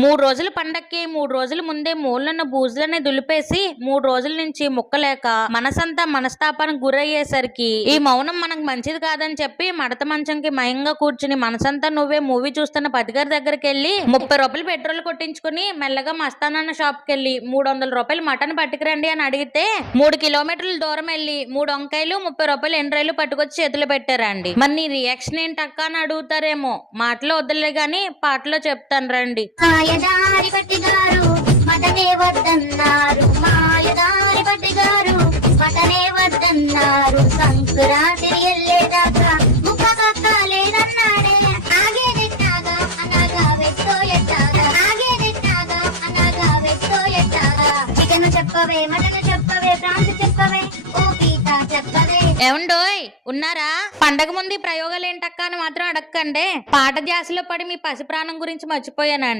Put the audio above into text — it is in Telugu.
3 రోజుల పండక్కి 3 రోజుల ముందే మూలన్న బూజులని దులిపేసి 3 రోజుల నుంచి ముక్కలేక మనసంతా మనస్తాపానికి గురయ్యేసరికి ఈ మౌనం మనకు మంచిది కాదని చెప్పి మడత మంచంకి మయంగా కూర్చుని మనసంతా నువ్వే మూవీ చూస్తున్న పతిగారి దగ్గరికి వెళ్ళి 30 రూపాయలు పెట్రోల్ కొట్టించుకుని మెల్లగా మస్తానన్న షాప్ కి వెళ్ళి 300 రూపాయలు మటన్ పట్టుకురండి అని అడిగితే 3 కిలోమీటర్ల దూరం వెళ్ళి 3 వంకాయలు 30 రూపాయలు ఎండ్రాయిలు పట్టుకొచ్చి చేతులు పెట్టారండి. మరి నీ రియాక్షన్ ఏంటక్క అని అడుగుతారేమో. మాటలో వద్దులే గాని పాటలో చెప్తాను రండి. సంక్రాంతి వెళ్ళేదాకా ముక్క కక్కలేదన్నాడే ఆగేదెట్టాగా అనగా వెత్తోయెట్టాగా ఆగేదెట్టాగా అనగా వెత్తోయెట్టాగా చికెన్ చెప్పవే మటన్ చెప్పవే ప్రాన్స్ చెప్పవే ఓ పీతా చెప్పవే. ఏమండోయ్ ఉన్నారా? పండగ ముందు ప్రయోగాలు ఏంటక్క అని మాత్రం అడగకండి. పాట ధ్యాసలో పడి మీ పసి ప్రాణం గురించి మర్చిపోయానండి.